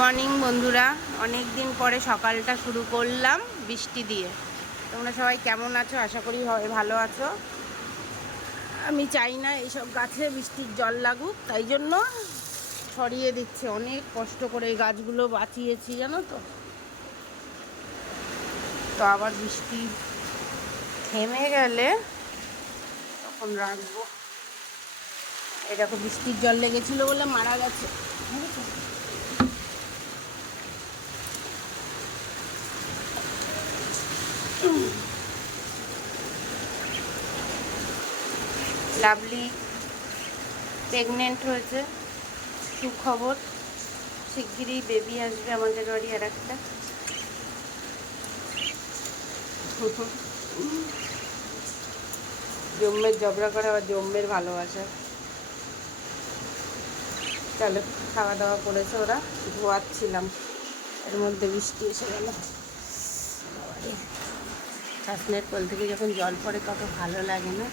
Morning, বন্ধুরা। অনেক দিন পরে সকালটা শুরু করলাম বৃষ্টি দিয়ে। তোমরা সবাই কেমন আছো? আশা করি ভালো আছো। আমি চাই না এইসব গাছে বৃষ্টির জল লাগুক, তাই জন্য ছড়িয়ে দিচ্ছে। অনেক কষ্ট করে এই গাছগুলো বাঁচিয়েছি, জানো তো। তো আবার বৃষ্টি থেমে গেলে তখন রাখব। এরকম বৃষ্টির জল লেগেছিল বলে মারা গেছে। লাভলি প্রেগনেন্ট হয়েছে। সুখবর, শিগগিরই বেবি আসবে আমাদের বাড়ি আর একটা। জম্মের ঝগড়া করে আবার জম্মের ভালোবাসা। চলো খাওয়া দাওয়া করেছে ওরা, ধোয়াচ্ছিলাম। এর মধ্যে বৃষ্টি এসে গেল। শাসনের কোল থেকে যখন জল পড়ে কত ভালো লাগে না।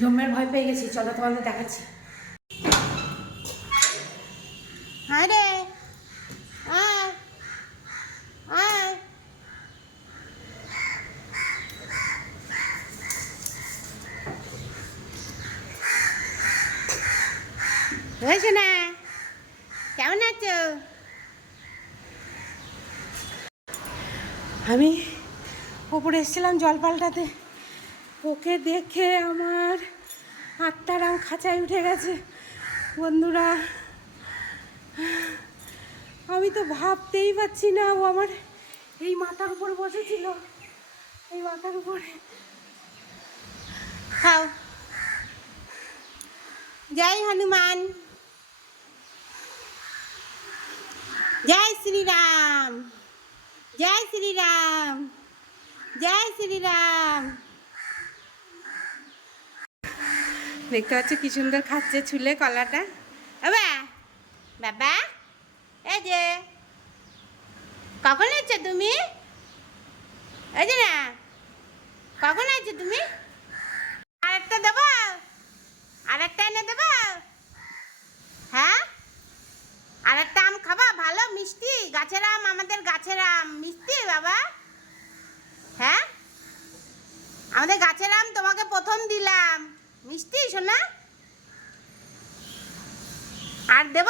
জম্মের ভয় পেয়ে গেছি, চলো তোমাদের দেখাচ্ছি। হ্যাঁ রে হয়েছে না কেমন আছো আমি ওপরে এসেছিলাম জল পাল্টাতে। ওকে দেখে আমার আত্মারাম খাঁচায় উঠে গেছে। বন্ধুরা, আমি তো ভাবতেই পারছি না ও আমার এই মাথার উপর বসেছিল। এই মাথার উপরে। খাও। জয় হনুমান। জয় শ্রীরাম। জয় শ্রীরাম জয় শ্রীরাম। দেখতে পাচ্ছ কি সুন্দর খাচ্ছে ছুলে কলাটা? বাবা বাবা এই যে কখন আছো তুমি? এই যে না কখন আছো তুমি? আরেকটা দেবো আরেকটা এনে দেবো। হ্যাঁ? আরেকটা আম খাবা? ভালো, মিষ্টি? গাছের আম, আমাদের গাছের আম। মিষ্টি বাবা। হ্যাঁ? আমাদের গাছের আম তোমাকে প্রথম দিলাম। মিষ্টি শোনা আর দেব?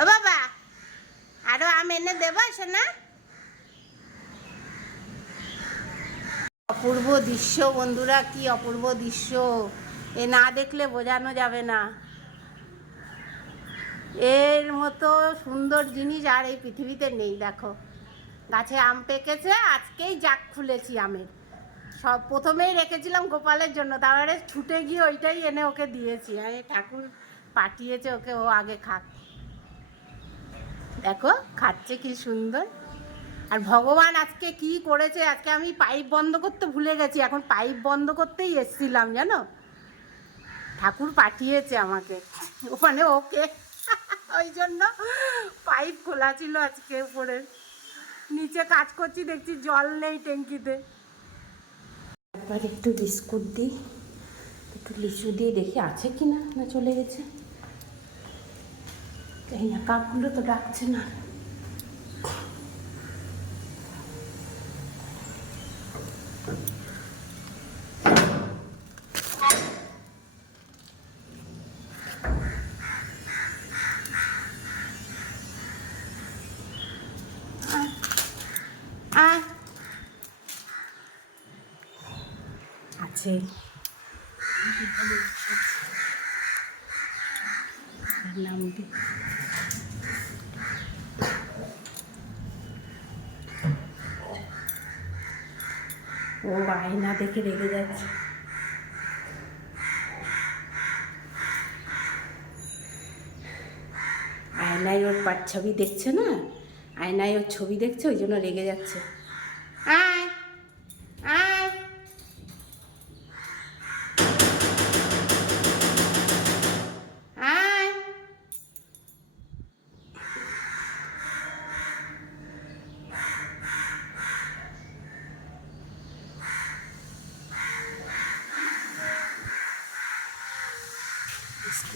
ও বাবা, আরও আম এনে দেব শোনা অপূর্ব দৃশ্য, বন্ধুরা, কি অপূর্ব দৃশ্য। এ না দেখলে বোঝানো যাবে না। এর মতো সুন্দর জিনিস আর এই পৃথিবীতে নেই, দেখো। গাছে আম পেকেছে, আজকেই জাক খুলেছি আমের। সব প্রথমেই রেখেছিলাম গোপালের জন্য, তারপরে ছুটে গিয়ে ওইটাই এনে ওকে দিয়েছি। আরে, ঠাকুর পাঠিয়েছে ওকে, ও আগে খাক। দেখো, খাচ্ছে কি সুন্দর। আর ভগবান আজকে কি করেছে, আজকে আমি পাইপ বন্ধ করতে ভুলে গেছি, এখন পাইপ বন্ধ করতেই এসছিলাম, জানো? ঠাকুর পাঠিয়েছে আমাকে। ওখানে ওকে ওই জন্য পাইপ খোলা ছিল আজকে উপরে। নিচে কাজ করছি, দেখছি জল নেই ট্যাঙ্কিতে। একবার একটু বিস্কুট দিই, একটু লিচু দিয়ে দেখি আছে কি না না চলে গেছে। না কাকগুলো তো ডাকছে না। আছে। ও আয়না দেখে রেগে যাচ্ছে। আয়নায় ওর পাট ছবি দেখছে না? আয়নায় ওর ছবি দেখছে, ওই জন্য রেগে যাচ্ছে।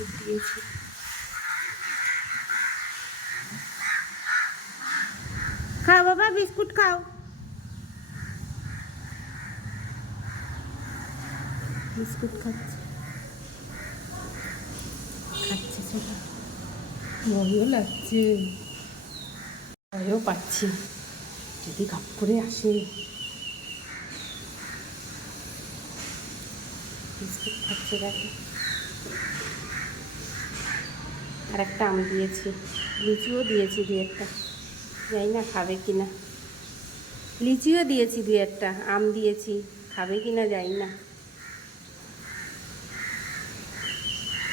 ওষুধ দিয়েছি। খাও বাবা, বিস্কুট খাও। বিস্কুট খাচ্ছে। খাচ্ছে সেটা ভয়ও লাগছে। ভয়ও পাচ্ছি। যদি কাপড়ে আসে। বিস্কুট খাচ্ছে দেখো। আর একটা আম দিয়েছি। লিচুও দিয়েছি দু একটা। জানি না খাবে কি না লিচিও দিয়েছি দু একটা। আম দিয়েছি। খাবে কি না জানি না।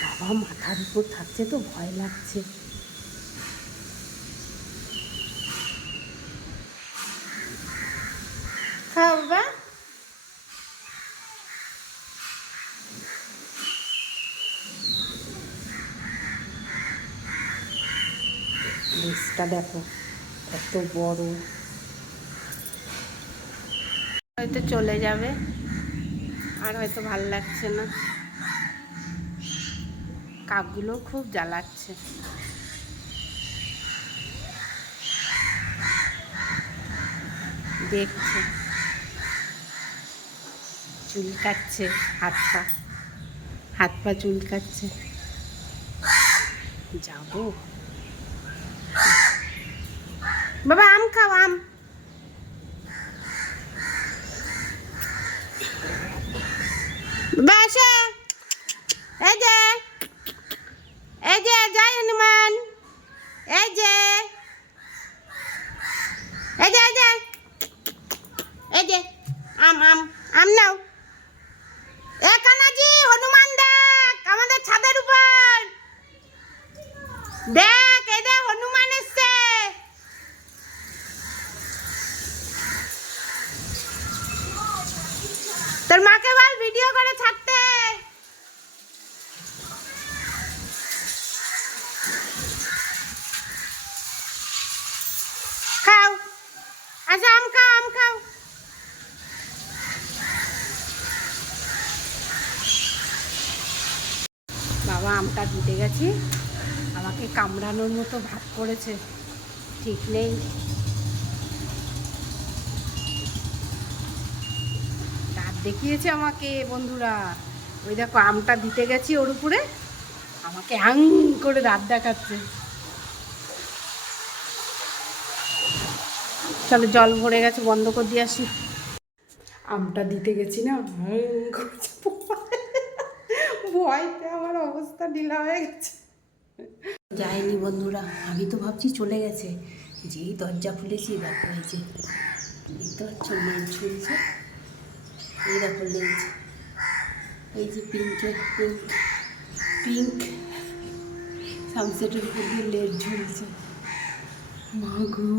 বাবা, মাথার উপর থাকছে তো, ভয় লাগছে। খাও বাবা দেখো, কত বড়। হয়তো চলে যাবে, আর হয়তো ভালো লাগছে না। কাকগুলো খুব জ্বালাচ্ছে। দেখছে। চুল কাটছে হাত পা হাত পা চুল কাটছে যাব। বাবা, আম খাও, আম। বাসা এই যে এই যে, জয় হনুমান। যে যে যে আম আম আম নাও। এ হনুমান দেখ, আমাদের ছাদের উপর। দেখ তোর মাকে বল ভিডিও করে ছাড়তে। খাও। আচ্ছা আম খাও আম খাও। বাবা, আমটা দিতে গেছি। আমাকে কামড়ানোর মতো ভাব করেছে। ঠিক নেই। দেখিয়েছে আমাকে বন্ধুরা। ওই দেখো আমটা দিতে গেছি ওর উপরে। আমাকে আং করে দাঁত দেখাচ্ছে। চলো, জল ভরে গেছে, বন্ধ করে দিয়ে আসি। আমটা দিতে গেছি না। ভয়তে আমার অবস্থা ঢিলা হয়ে গেছে। যায়নি বন্ধুরা, আমি তো ভাবছি চলে গেছে। যেই দরজা খুলেছি এই যে দেখতে পাচ্ছ মেন এই দেখো লেজ এই যে পিঙ্কের পিঙ্ক পিঙ্ক সানসেটের উপর দিয়ে লেজ ঝুলছে। মা গো,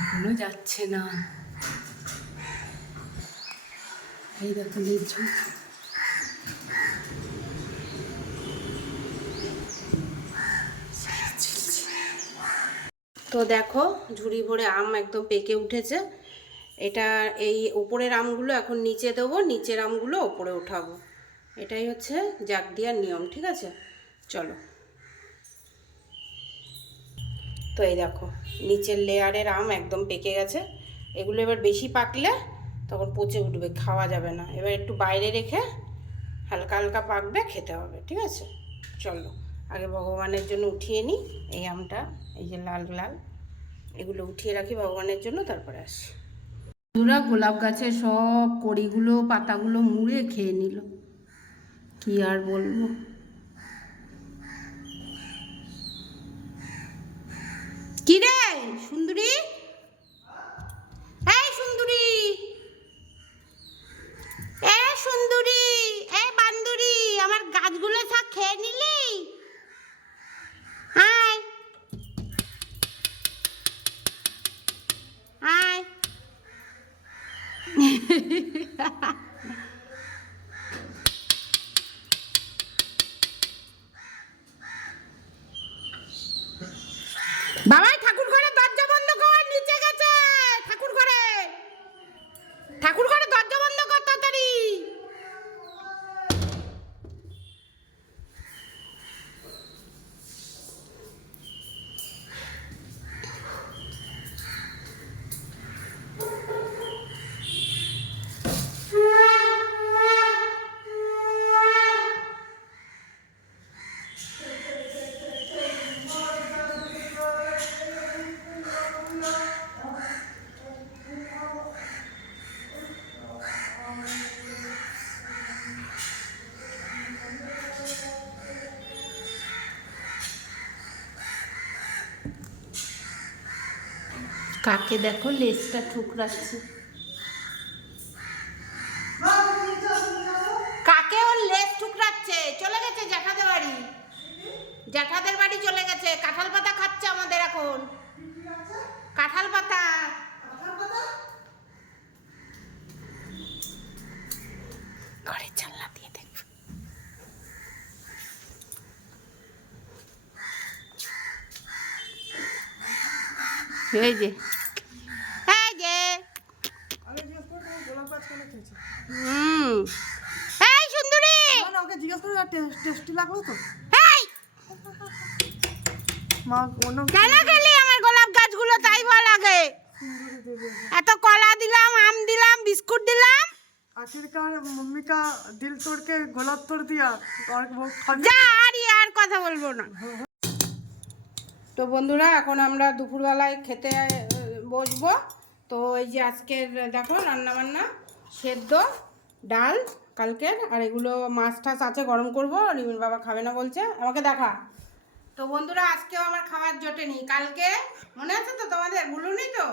এখনও যাচ্ছে না। এই দেখো লেজ ঝুলছে। তো দেখো, ঝুড়ি ভরে আম একদম পেকে উঠেছে। এটা এই ওপরের আমগুলো এখন নিচে দেবো, নিচের আমগুলো ওপরে উঠাবো। এটাই হচ্ছে জাগ দেওয়ার নিয়ম, ঠিক আছে? চলো। তো এই দেখো, নিচের লেয়ারের আম একদম পেকে গেছে। এগুলো এবার বেশি পাকলে তখন পচে উঠবে, খাওয়া যাবে না। এবার একটু বাইরে রেখে হালকা হালকা পাকবে, খেতে হবে, ঠিক আছে? চলো, আগে ভগবানের জন্য উঠিয়ে নিই। এই আমটা, এই যে লাল লাল, এগুলো উঠিয়ে রাখি, ভগবানের জন্য, তারপরে আসি। বন্ধুরা গোলাপ গাছে সব কড়িগুলো পাতাগুলো মুড়ে খেয়ে নিল। কি আর বলব? কি Давайте কাকে দেখো লেজটা ঠুকরাচ্ছে কাকে ওর লেজ ঠুকরাচ্ছে চলে গেছে জ্যাঠাদের বাড়ি জ্যাঠাদের বাড়ি চলে গেছে কাঁঠাল পাতা খাচ্ছে আমাদের এখন কাঁঠাল পাতা ঘরের জানলা দিয়ে দেখবে এই যে এই যে আগে জিজ্ঞেস করে তোমার গোলাপ গাছ কেন খেয়েছে হুম এই সুন্দরী না না ওকে জিজ্ঞেস করে টেস্টি লাগলো তো এই মা অন্য কেন খেলি আমার গোলাপ গাছগুলো তাই ভালো লাগে সুন্দরী দেবে এত কলা দিলাম আম দিলাম বিস্কুট দিলাম आखिरकार मम्मी का दिल तोड़ के गुलाब तोड़ दिया और वो खा যা আর ই আর কথা বলবো না তো বন্ধুরা, এখন আমরা দুপুরবেলায় খেতে বসবো। তো এই যে আজকের, দেখো রান্না বান্না সেদ্ধ, ডাল, কালকের, আর এগুলো মাছ টাছ আছে, গরম করব রিমির বাবা খাবে না বলছে, আমাকে দেখা। তো বন্ধুরা, আজকেও আমার খাবার জোটেনি। কালকে, মনে আছে তো তোমাদের? ভুলুনি তো?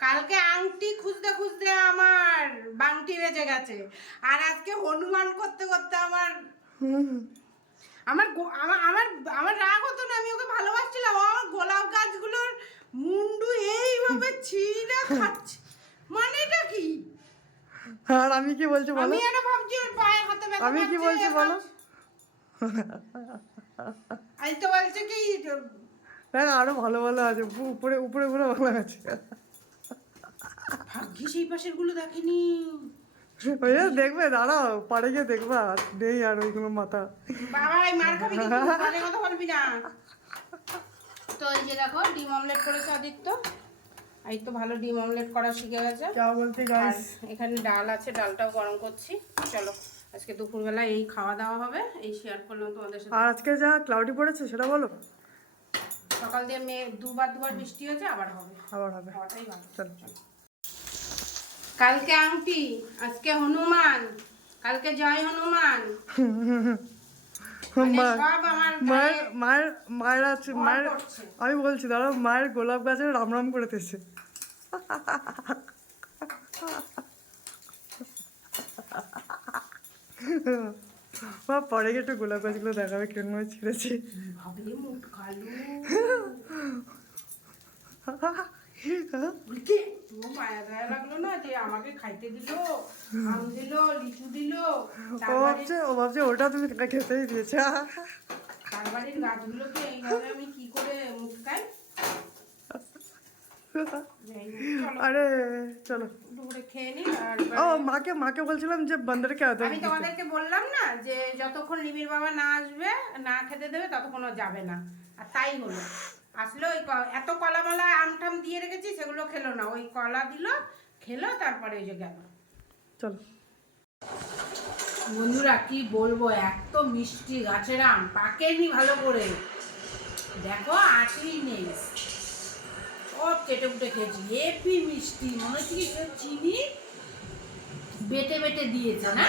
কালকে আংটি খুঁজতে খুঁজতে আমার বাংটি বেজে গেছে। আর আজকে হনুমান করতে করতে আমার আমার আমার আমার আমার রাগ হতো না আমি ওকে ভালোবাসছিলাম। আমার গোলাপ গাছগুলোর মুন্ডু এইভাবে ছিঁড়ে খাচ্ছে। মানেটা কি? আর আমি কি বলছি বলো? আমি এটা ভাবছি ওর পায়ে হাতে ব্যথা আমি কি বলছি বলো? আজ তো বলছে কি দেখ আরও ভালো ভালো আছে উপরে উপরে উপরে ভালো আছে। ভাগ্যিস এই পাশেরগুলো দেখেনি। ওই দেখবে দাঁড়াও পারে গিয়ে দেখবা নেই আর ওইগুলো মাথা। বাবা এই মার খাবি কথা বলবি না। তো এই যে দেখো ডিম অমলেট করেছে আদিত্য। এই তো ভালো ডিম অমলেট করা শিখে গেছে। যা বলতে গাইস এখানে ডাল আছে ডালটাও গরম করছি। চলো আজকে দুপুরবেলা এই খাওয়া দাওয়া হবে এই শেয়ার করলাম তোমাদের সাথে। আর আজকে যা ক্লাউডি পড়েছে সেটা বলো? সকাল দিয়ে মেয়ে দুবার দুবার বৃষ্টি হয়েছে আবার হবে। আবার হবে। চলো চলো। কালকে আংটি আজকে হনুমান কালকে জয় হনুমান। মানে মায়ের মায়ের মায়ের আছে মায়ের আমি বলছি দাঁড়াও মায়ের গোলাপ গাছের রাম রাম করে দিচ্ছে মা পরে গিয়ে একটু গোলাপ গাছগুলো দেখাবে কেমন ভাবে ছিঁড়েছি। ভাবে মুখ কালো উল্টে তোমার মায়া গায়ে লাগল না যে আমাকে খাইতে দিল আম দিল লিচু দিল ও ভাবছে ও ভাবছে ওটা তুমি খেতেই দিয়েছে। তার বাড়ির গাছগুলোকে এইভাবে আমি কি করে মুখটাই যাই হোক, চলো। আরে চলো। খেয়ে নি ও মাকে মাকে বলছিলাম যে বান্দরকে আমি তোমাদেরকে বললাম না যে যতক্ষণ রিমির বাবা না আসবে না খেতে দেবে ততক্ষণ যাবে না। আর তাই হলো। আসলে ওই এত কলা মলা আম টাম দিয়ে রেখেছি সেগুলো খেলো না। ওই কলা দিল খেলো তারপরে ওই যে গেল। চলো। বন্ধুরা কি বলব এত মিষ্টি গাছের আম পাকেনি ভালো করে। দেখো আটই নেই। সব চেটে ফুটে খেয়েছি। হেভি মিষ্টি মনে হচ্ছে কি সে চিনি বেটে বেটে দিয়েছে না?